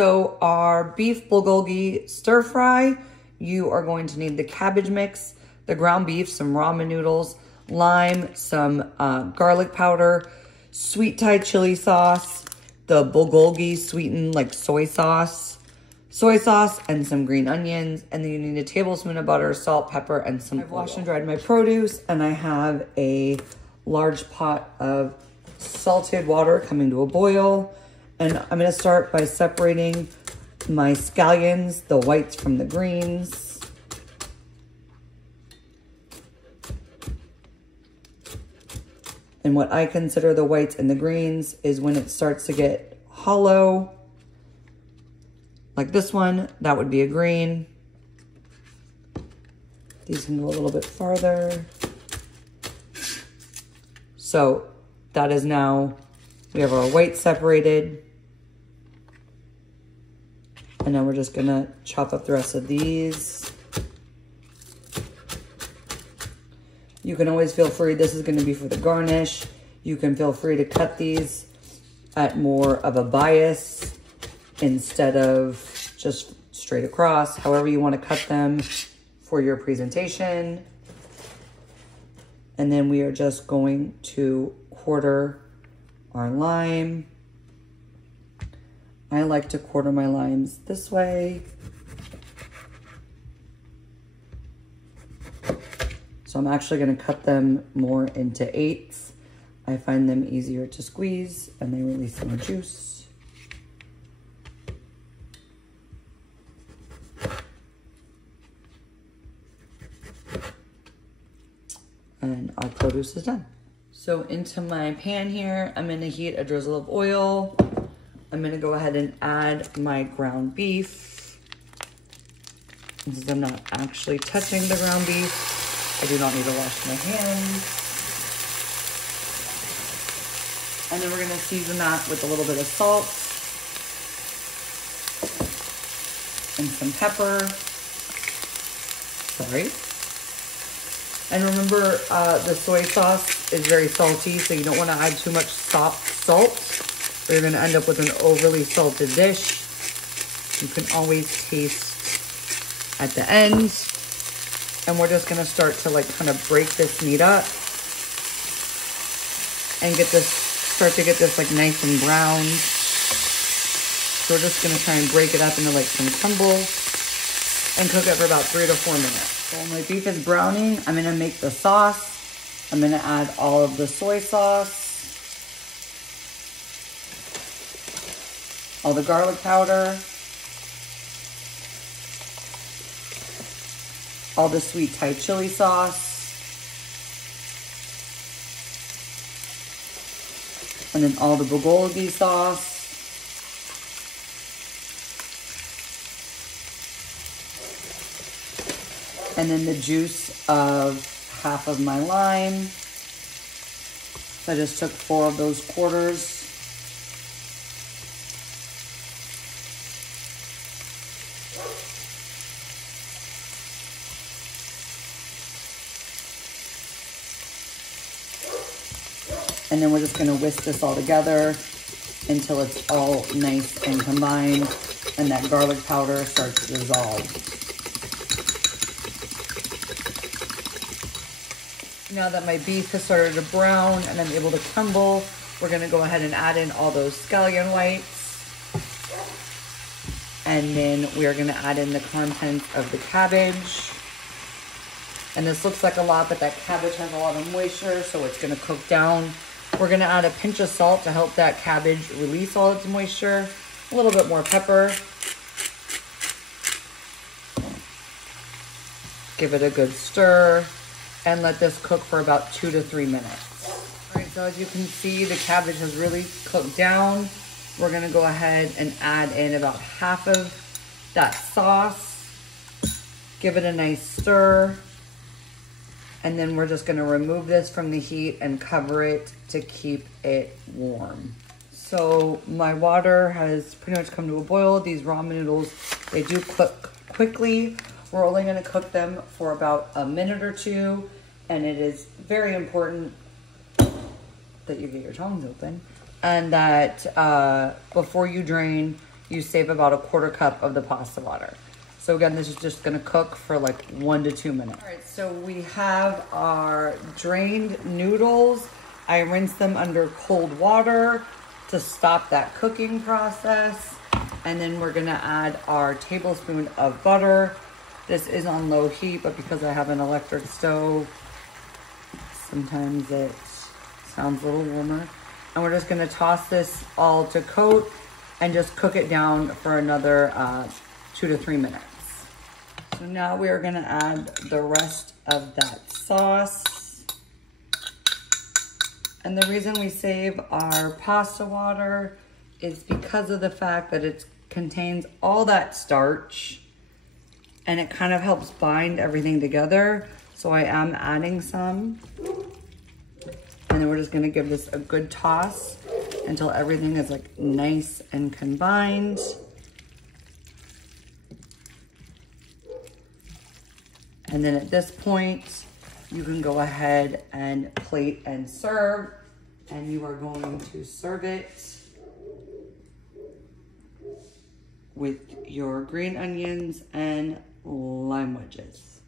So our beef bulgogi stir fry, you are going to need the cabbage mix, the ground beef, some ramen noodles, lime, some garlic powder, sweet Thai chili sauce, the bulgogi sweetened like soy sauce, and some green onions. And then you need a tablespoon of butter, salt, pepper, and some oil. I've washed and dried my produce, and I have a large pot of salted water coming to a boil. And I'm gonna start by separating my scallions, the whites from the greens. And what I consider the whites and the greens is when it starts to get hollow, like this one, that would be a green. These can go a little bit farther. So that is now, we have our white separated. And now we're just gonna chop up the rest of these. You can always feel free, this is gonna be for the garnish. You can feel free to cut these at more of a bias instead of just straight across, however you wanna cut them for your presentation. And then we are just going to quarter our lime. I like to quarter my limes this way. So I'm actually gonna cut them more into eighths. I find them easier to squeeze and they release more juice. And our produce is done. So into my pan here, I'm gonna heat a drizzle of oil. I'm gonna go ahead and add my ground beef. Since I'm not actually touching the ground beef, I do not need to wash my hands. And then we're gonna season that with a little bit of salt and some pepper. Sorry. And remember, the soy sauce is very salty, so you don't wanna add too much salt. Or you're gonna end up with an overly salted dish. You can always taste at the end. And we're just gonna start to like kind of break this meat up and start to get this like nice and brown. So we're just gonna try and break it up into like some crumbles and cook it for about 3 to 4 minutes. So when my beef is browning, I'm gonna make the sauce. I'm gonna add all of the soy sauce, all the garlic powder, all the sweet Thai chili sauce, and then all the bulgogi sauce, and then the juice of half of my lime. So I just took 4 of those quarters. And then we're just gonna whisk this all together until it's all nice and combined and that garlic powder starts to dissolve. Now that my beef has started to brown and I'm able to crumble, we're gonna go ahead and add in all those scallion whites. And then we are gonna add in the contents of the cabbage. And this looks like a lot, but that cabbage has a lot of moisture, so it's gonna cook down. We're gonna add a pinch of salt to help that cabbage release all its moisture. A little bit more pepper. Give it a good stir and let this cook for about 2 to 3 minutes. All right, so as you can see, the cabbage has really cooked down. We're gonna go ahead and add in about half of that sauce. Give it a nice stir. And then we're just gonna remove this from the heat and cover it to keep it warm. So my water has pretty much come to a boil. These ramen noodles, they do cook quickly. We're only gonna cook them for about a minute or 2. And it is very important that you get your tongs open. And that before you drain, you save about a 1/4 cup of the pasta water. So again, this is just gonna cook for like 1 to 2 minutes. All right, so we have our drained noodles. I rinse them under cold water to stop that cooking process. And then we're gonna add our tablespoon of butter. This is on low heat, but because I have an electric stove, sometimes it sounds a little warmer. And we're just gonna toss this all to coat and just cook it down for another 2 to 3 minutes. So now we are gonna add the rest of that sauce. And the reason we save our pasta water is because of the fact that it contains all that starch and it kind of helps bind everything together. So I am adding some. And then we're just gonna give this a good toss until everything is like nice and combined. And then at this point, you can go ahead and plate and serve. And you are going to serve it with your green onions and lime wedges.